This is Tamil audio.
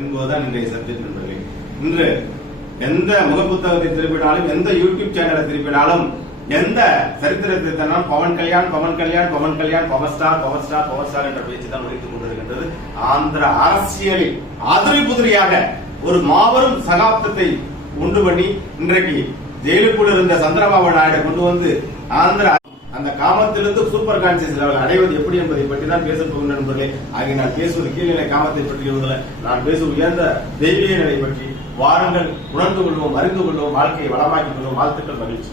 என்பதுதான் இன்றைய சப்ஜெக்ட் நண்பர்களே. இன்று எந்த முகப்புத்தகத்தை திருப்பினாலும், எந்த யூடியூப் சேனலை திருப்பினாலும், எந்த சரித்திரத்தை தன்னால் பவன் கல்யாண் பவர் ஸ்டார் என்ற பேச்சு தான் ஒழித்துக் கொண்டிருக்கின்றது. ஆந்திர அரசியலில் அதிரி புதிரியாக ஒரு மாபெரும் சகாப்தத்தை உண்டு பண்ணி இன்றைக்கு ஜெயிலுக்குள் இருந்த சந்திரபாபு நாயுடு கொண்டு வந்து ஆந்திர அந்த காமத்திலிருந்து சூப்பர் கான்சியஸ் லெவல் அடைவது எப்படி என்பதை பற்றி தான் பேச போகின்ற நண்பர்களே. ஆகிய நான் பேசுவது கீழ்நிலை காமத்தை பற்றி, நான் பேசுவது உயர்ந்த தெய்வீக நிலை பற்றி. வாருங்கள், உணர்ந்து கொள்வோம், அறிந்து கொள்வோம், வாழ்க்கையை வளமாக்கிக் கொள்வோம். வாழ்த்துக்கள், மகிழ்ச்சி.